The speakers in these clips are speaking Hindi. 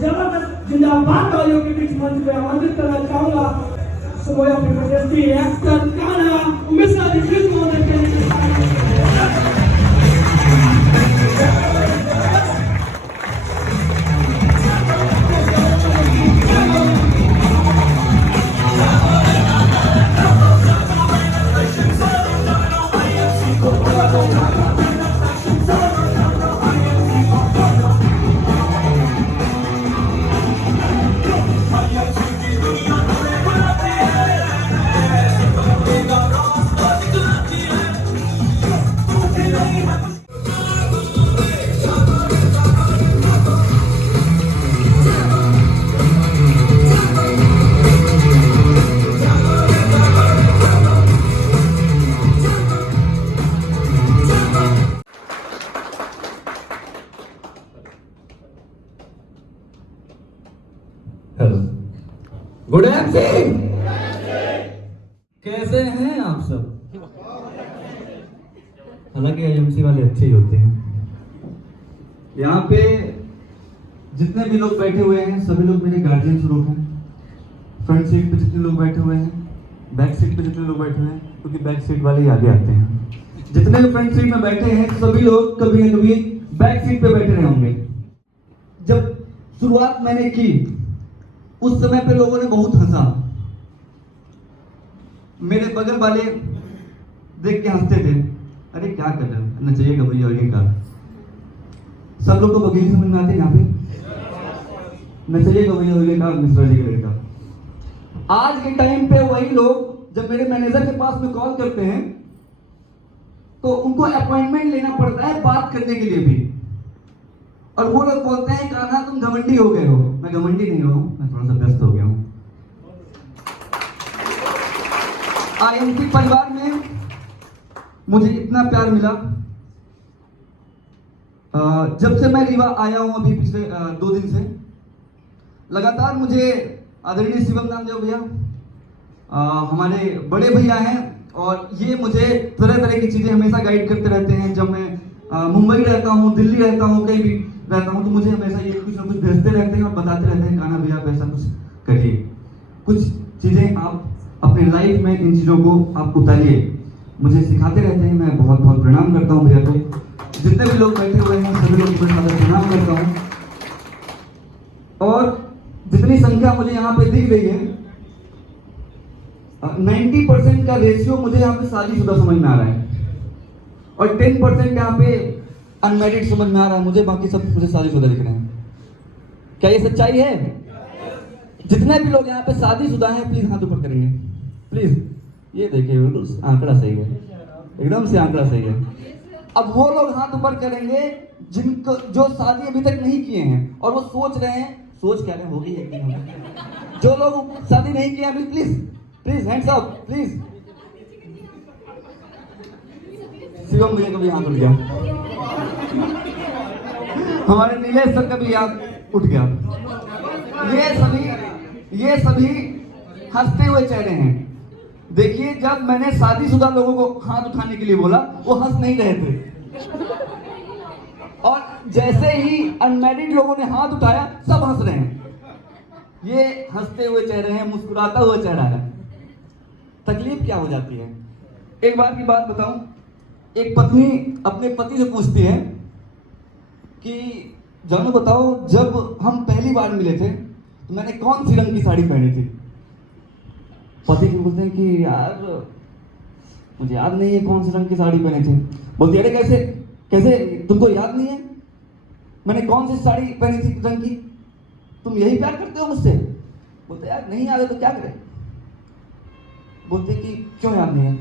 जबरदस्त जिंदाबाद वालों के बीच मंच पे आमंत्रित करना चाहूंगा सुबह अपनी एक्टर कान्हा मिश्रा जी प्लीज महोदय के लिए। हेलो गुड इवनिंग, कैसे हैं आप सब? हालांकि आईएमसी वाले अच्छे ही होते हैं। यहाँ पे जितने भी लोग बैठे हुए हैं सभी लोग मेरे गार्जियन स्वरूप हैं। फ्रंट सीट पे जितने लोग बैठे हुए हैं, बैक सीट पे जितने लोग बैठे हुए हैं, क्योंकि बैक सीट वाले ही आगे आते हैं। जितने भी फ्रंट सीट में बैठे हैं सभी लोग कभी न कभी बैक सीट पे बैठे रहे होंगे। जब शुरुआत मैंने की उस समय पे लोगों ने बहुत हंसा। मेरे बगल वाले देख के हंसते थे, अरे क्या कर रहे हो, नचइएगा भैया और ये का। सब लोग को बघेली समझ में आते हैं यहाँ पे, नचइएगा भैया और ये का मिश्रा जी का लड़का। आज के टाइम पे वही लोग जब मेरे मैनेजर के पास में कॉल करते हैं तो उनको अपॉइंटमेंट लेना पड़ता है बात करने के लिए भी, और वो लोग बोलते हैं कान्हा तुम घमंडी हो गए हो। मैं घमंडी नहीं हूं, मैं थोड़ा सा व्यस्त हो गया हूं। आईएमसी परिवार में मुझे इतना प्यार मिला। जब से मैं रीवा आया हूं अभी पिछले 2 दिन से, लगातार मुझे आदरणीय शिवम नामदेव भैया हमारे बड़े भैया हैं, और ये मुझे तरह तरह की चीजें हमेशा गाइड करते रहते हैं। जब मैं मुंबई रहता हूँ, दिल्ली रहता हूँ, कहीं भी रहता हूँ, तो मुझे हमेशा ये कुछ ना कुछ भेजते रहते हैं और बताते रहते हैं कान्हा भैया आप ऐसा कुछ करिए, कुछ चीजें आप अपने लाइफ में इन चीजों को आप उतारिए, मुझे सिखाते रहते हैं। मैं बहुत बहुत प्रणाम करता हूँ भैया को। जितने भी लोग बैठे हुए हैं सभी लोग को मैं प्रणाम करता हूँ। और जितनी संख्या मुझे यहाँ पे दिख रही है 90% का रेशियो मुझे यहाँ पे शादीशुदा समझ में आ रहा है, और 10% यहाँ पे अनमैरिड समझ में आ रहा है मुझे, बाकी सब मुझे शादीशुदा दिख रहे हैं। क्या ये सच्चाई है? जितने भी लोग यहाँ पे शादीशुदा हैं प्लीज हाथ ऊपर करेंगे, प्लीज। ये देखिए बिल्कुल आंकड़ा सही है, एकदम से आंकड़ा सही है। अब वो लोग हाथ ऊपर करेंगे जिनको जो शादी अभी तक नहीं किए हैं और वो सोच रहे हैं, सोच क्या रहे होगी एक दिन होगी। जो लोग शादी नहीं किए अभी please please hands up please. Shivam भैया का भी हाथ उठ गया, हमारे नीलेश सर का भी हाथ उठ गया। ये सभी हंसते हुए चेहरे हैं। देखिए जब मैंने शादीशुदा लोगों को हाथ उठाने के लिए बोला वो हंस नहीं रहे थे, और जैसे ही अनमैरिड लोगों ने हाथ उठाया सब हंस रहे हैं। ये हंसते हुए चेहरे हैं, मुस्कुराता हुआ चेहरा है। तकलीफ क्या हो जाती है? एक बार की बात बताऊं, एक पत्नी अपने पति से पूछती है कि जानू बताओ जब हम पहली बार मिले थे तो मैंने कौन सी रंग की साड़ी पहनी थी? पति को बोलते हैं कि यार मुझे याद नहीं है कौन सी रंग की साड़ी पहनी थी। बोलती अरे कैसे कैसे तुमको याद नहीं है? मैंने कौन सी साड़ी पहनी थी रंग की? तुम यही प्यार करते हो मुझसे? बोलते यार नहीं याद है तो क्या करें? बोलते कि क्यों याद नहीं है?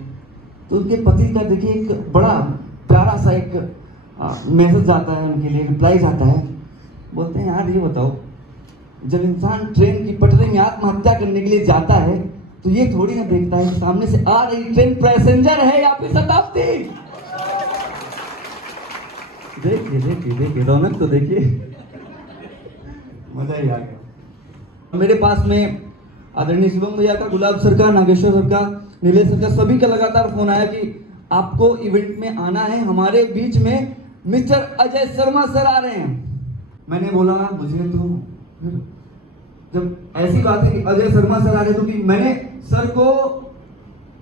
तो उनके पति का देखिए एक बड़ा प्यारा सा एक मैसेज जाता है उनके लिए, रिप्लाई जाता है। बोलते हैं यार ये बताओ जब इंसान ट्रेन की पटरी में आत्महत्या करने के लिए जाता है तो ये थोड़ी ना देखता है सामने से आ रही ट्रेन पैसेंजर है या फिर शताब्दी। देखिए देखिए देखिए रौनक तो देखिए, मजा ही आ गया। मेरे पास में आदरणीय शिवम भैया का, गुलाब सर का, नागेश्वर सर का, नीलेश सर का, सभी का लगातार फोन आया कि आपको इवेंट में आना है, हमारे बीच में मिस्टर अजय शर्मा सर आ रहे हैं। मैंने बोला मुझे तो जब ऐसी बात है कि अजय शर्मा सर आ रहे, क्योंकि मैंने सर को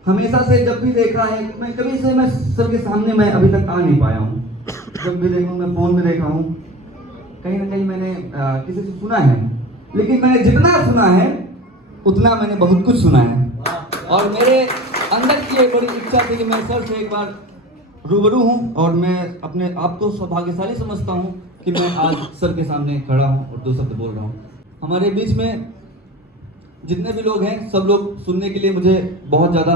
हमेशा से जब भी देखा है, मैं कभी से मैं सर के सामने मैं अभी तक आ नहीं पाया हूँ। जब भी देखा हूँ, मैं फोन में देखा हूँ, कहीं ना कहीं मैंने किसी से सुना है, लेकिन मैंने जितना सुना है उतना मैंने बहुत कुछ सुना है। और मेरे अंदर की एक बड़ी इच्छा थी कि मैं सर से एक बार रूबरू हूँ, और मैं अपने आप को सौभाग्यशाली समझता हूँ कि मैं आज सर के सामने खड़ा हूँ और 2 शब्द बोल रहा हूँ। हमारे बीच में जितने भी लोग हैं, सब लोग सुनने के लिए मुझे बहुत ज़्यादा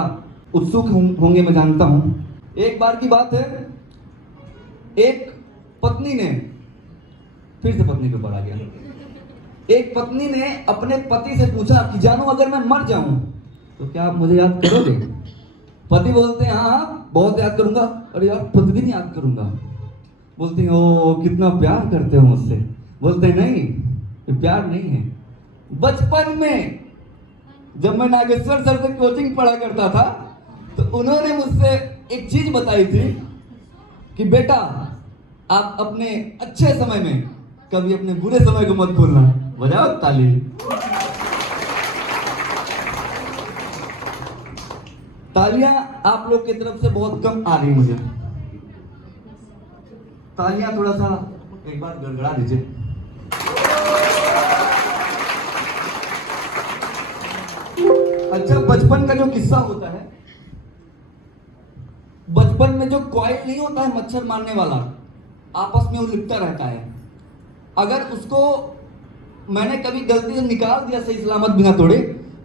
उत्सुक होंगे, मैं जानता हूँ। एक बार की बात है, एक पत्नी ने, फिर से पत्नी के ऊपर आ गया, एक पत्नी ने अपने पति से पूछा कि जानू अगर मैं मर जाऊं तो क्या आप मुझे याद करोगे? पति बोलते हैं हाँ बहुत याद करूंगा, अरे यार प्रतिदिन याद करूंगा। बोलती हैं ओ कितना प्यार करते हो मुझसे। बोलते हैं नहीं, ये प्यार नहीं है। बचपन में जब मैं नागेश्वर सर से कोचिंग पढ़ा करता था तो उन्होंने मुझसे एक चीज बताई थी कि बेटा आप अपने अच्छे समय में कभी अपने बुरे समय को मत भूलना। बजाओ ताली। तालियां आप लोग की तरफ से बहुत कम आ रही मुझे। तालियां थोड़ा सा एक बार गड़गड़ा दीजिए। अच्छा, बचपन का जो किस्सा होता है, बचपन में जो कॉइल नहीं होता है मच्छर मारने वाला, आपस में वो लिपटा रहता है। अगर उसको मैंने कभी गलती से निकाल दिया सही सलामत बिना तोड़े,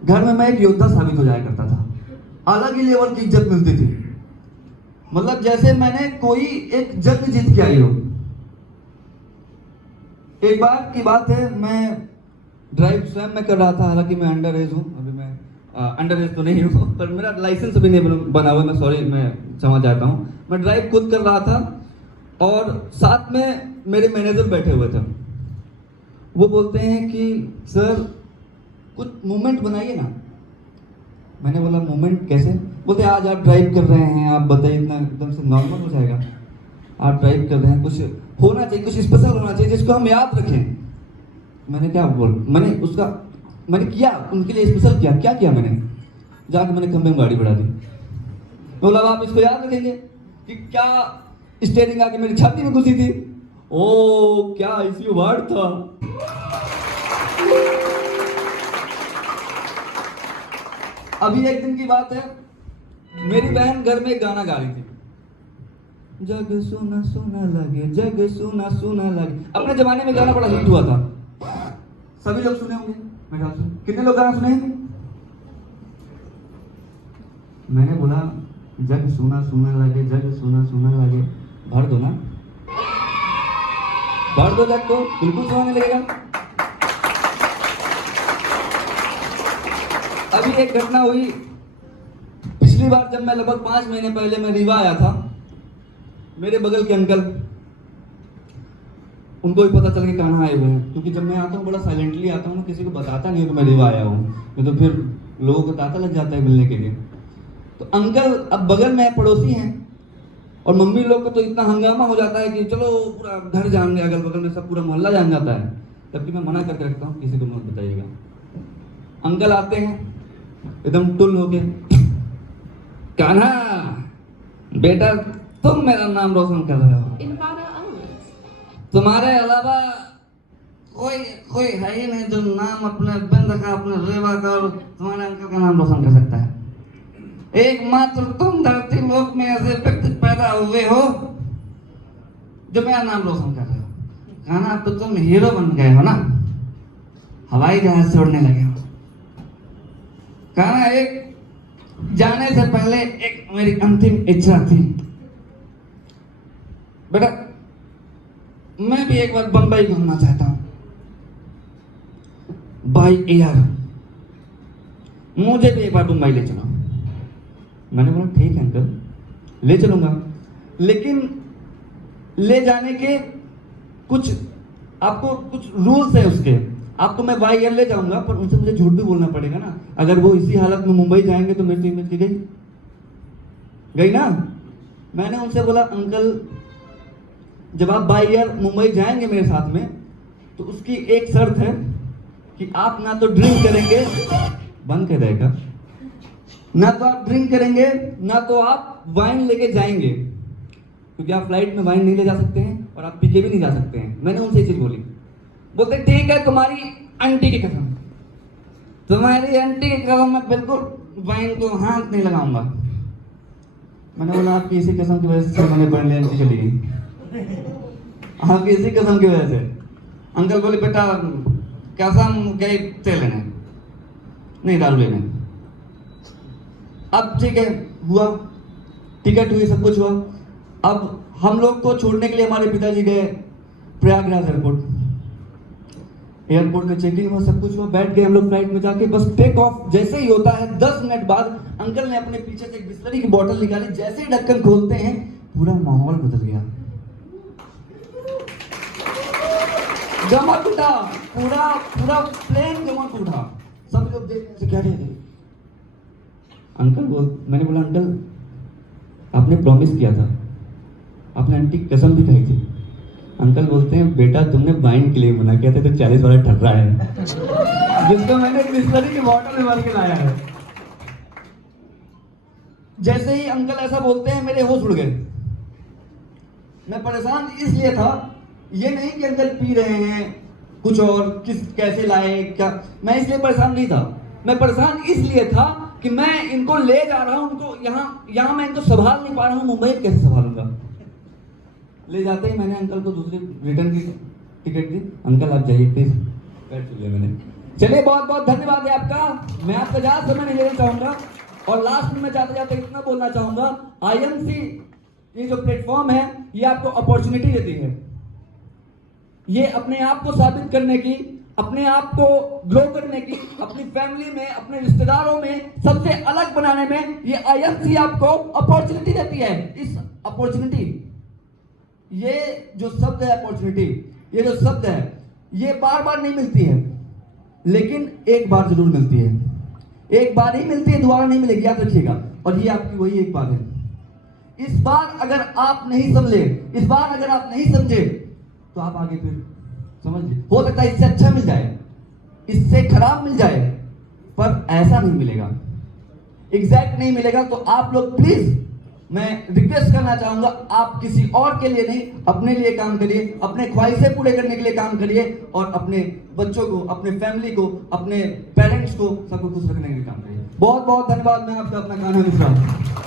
घर में मैं एक योद्धा साबित हो जाया करता था। अलग ही लेवल की इज्जत मिलती थी, मतलब जैसे मैंने कोई एक जंग जीत के आई हो। एक बार की बात है, मैं ड्राइव स्वयं में कर रहा था, हालांकि मैं अंडर एज हूँ, अभी मैं अंडर एज तो नहीं हूँ, पर मेरा लाइसेंस भी नहीं बना हुआ, मैं सॉरी, मैं क्षमा चाहता हूँ। मैं ड्राइव खुद कर रहा था और साथ में मेरे मैनेजर बैठे हुए थे। वो बोलते हैं कि सर कुछ मूवमेंट बनाइए ना। मैंने बोला मूवमेंट कैसे? बोलते आज आप ड्राइव कर रहे हैं, आप बताइए, इतना एकदम से नॉर्मल हो जाएगा? आप ड्राइव कर रहे हैं, कुछ होना चाहिए, कुछ स्पेशल होना चाहिए जिसको हम याद रखें। मैंने क्या मैंने किया उनके लिए स्पेशल किया। क्या किया मैंने? जाके मैंने खंबे में गाड़ी बढ़ा दी। बोला आप इसको याद रखेंगे कि क्या स्टेयरिंग आके मेरी छाती में घुसी थी। ओ क्या आईसीयू वार्ड था। अभी एक दिन की बात है, मेरी बहन घर में गाना गा रही थी, जग सुना सुना लगे, जग सुना सुना लगे। अपने जमाने में गाना बड़ा हिट हुआ था, सभी लोग सुने होंगे मेरे ख्याल से। कितने लोग गाना सुने? मैंने बोला जग सुना सुना लगे, जग सुना सुना लगे, भर दो ना, भर दो जग को, बिल्कुल सुनाने लगेगा। अभी एक घटना हुई, पिछली बार जब मैं लगभग 5 महीने पहले मैं रीवा आया था, मेरे बगल के अंकल, उनको भी पता चल के कहाँ आए हुए हैं, क्योंकि जब मैं आता हूँ बड़ा साइलेंटली आता हूँ ना, किसी को बताता नहीं हूँ कि मैं रीवा आया हूँ, नहीं तो फिर लोगों को ताता लग जाता है मिलने के लिए। तो अंकल अब बगल में पड़ोसी हैं, और मम्मी लोग को तो इतना हंगामा हो जाता है कि चलो पूरा घर जान गया, अगल बगल में सब पूरा मोहल्ला जान जाता है, तब कि मैं मना करके रखता हूँ किसी को मत बताइएगा। अंकल आते हैं एकदम टुल होके, कान्हा बेटा तुम मेरा नाम रोशन कर रहे हो, तुम्हारे अलावा कोई है ही नहीं जो नाम अपने बंद का, अपने रेवा का और तुम्हारे अंकल का नाम रोशन कर सकता है। एकमात्र तुम धरती लोक में ऐसे व्यक्ति पैदा हुए हो जो मेरा नाम रोशन कर रहे हो। कहना अब तो तुम हीरो बन गए हो ना, हवाई जहाज से उड़ने लगे हो। कहना एक जाने से पहले एक मेरी अंतिम इच्छा थी, बेटा मैं भी एक बार बंबई घूमना चाहता हूं बाई एयर, मुझे भी एक बार मुंबई ले चलो। मैंने बोला ठीक है अंकल ले चलूंगा, लेकिन ले जाने के कुछ आपको कुछ रूल्स है उसके। आपको मैं बाई एयर ले जाऊंगा, पर उनसे मुझे झूठ भी बोलना पड़ेगा ना। अगर वो इसी हालत में मुंबई जाएंगे तो मेरी इमेज की गई ना। मैंने उनसे बोला अंकल जब आप बाई एयर मुंबई जाएंगे मेरे साथ में, तो उसकी एक शर्त है कि आप ना तो ड्रिंक करेंगे, बंद कर रहेगा, ना तो आप ड्रिंक करेंगे, ना तो आप वाइन लेके जाएंगे, क्योंकि आप फ्लाइट में वाइन नहीं ले जा सकते हैं और आप पी के भी नहीं जा सकते हैं। मैंने उनसे ये चीज बोली। बोलते ठीक है, तुम्हारी आंटी की कसम, तुम्हारी आंटी की कसम, मैं बिल्कुल वाइन को हाथ नहीं लगाऊंगा। मैंने बोला आपकी इसी कसम की वजह से मैंने बर्नले आंटी चली गई, आपकी इसी कसम की वजह से। अंकल बोले बेटा कसम गई तेल लेने, नहीं दारू लेने। अब ठीक है, हुआ, टिकट हुई, सब कुछ हुआ। अब हम लोग को छोड़ने के लिए हमारे पिताजी गए प्रयागराज एयरपोर्ट। एयरपोर्ट में चेकिंग हुआ, सब कुछ हुआ, बैठ गए हम लोग फ्लाइट में जाके। बस टेक ऑफ जैसे ही होता है 10 मिनट बाद अंकल ने अपने पीछे से एक बिस्लरी की बोतल निकाली। जैसे ही ढक्कन खोलते हैं पूरा माहौल बदल गया, गमक उठा, पूरा पूरा प्लेन गमक उठा। सब लोग देख क्या रहे अंकल मैंने बोला अंकल आपने प्रॉमिस किया था, आपने आंटी की कसम भी खाई थी। अंकल बोलते हैं बेटा तुमने वाइन के लिए मना किया था, तो 40 वाला ठर्रा है जिसको मैंने बिस्लरी की बोतल में भर के लाया है। जैसे ही अंकल ऐसा बोलते हैं मेरे होश उड़ गए। मैं परेशान इसलिए था, ये नहीं कि अंकल पी रहे हैं कुछ और, कैसे लाए क्या, मैं इसलिए परेशान नहीं था। मैं परेशान इसलिए था कि मैं इनको ले जा रहा हूं, उनको यहाँ मैं इनको संभाल नहीं पा रहा हूं, मुंबई कैसे संभालूंगा। ले जाते ही मैंने अंकल को दूसरी रिटर्न की टिकट दी। अंकल आप जाइए प्लीज, बैठ चलिए। मैंने चलिए, बहुत बहुत धन्यवाद है आपका। मैं आपका ज़्यादा समय नहीं लेना चाहूंगा और लास्ट में मैं जाते जाते इतना बोलना चाहूंगा, IMC ये जो प्लेटफॉर्म है ये आपको अपॉर्चुनिटी देती है, ये अपने आप को साबित करने की, अपने आप को ग्रो करने की, अपनी फैमिली में, अपने रिश्तेदारों में सबसे अलग बनाने में ये IMC आपको अपॉर्चुनिटी देती है। इस अपॉर्चुनिटी, ये जो शब्द है अपॉर्चुनिटी, ये जो शब्द है ये बार बार नहीं मिलती है, लेकिन एक बार जरूर मिलती है। एक बार ही मिलती है, दोबारा नहीं मिलेगी, याद रखिएगा। और ये आपकी वही एक बात है। इस बार अगर आप नहीं समझे, इस बार अगर आप नहीं समझे तो आप आगे फिर समझ लीजिए, हो सकता है इससे अच्छा मिल जाए, इससे खराब मिल जाए, पर ऐसा नहीं मिलेगा, एग्जैक्ट नहीं मिलेगा। तो आप लोग प्लीज, मैं रिक्वेस्ट करना चाहूंगा, आप किसी और के लिए नहीं, अपने लिए काम करिए, अपने ख्वाहिशें पूरे करने के लिए काम करिए और अपने बच्चों को, अपने फैमिली को, अपने पेरेंट्स को, सबको खुश रखने के लिए काम करिए। बहुत बहुत धन्यवाद। मैं आपका अपना कान्हा मिश्रा।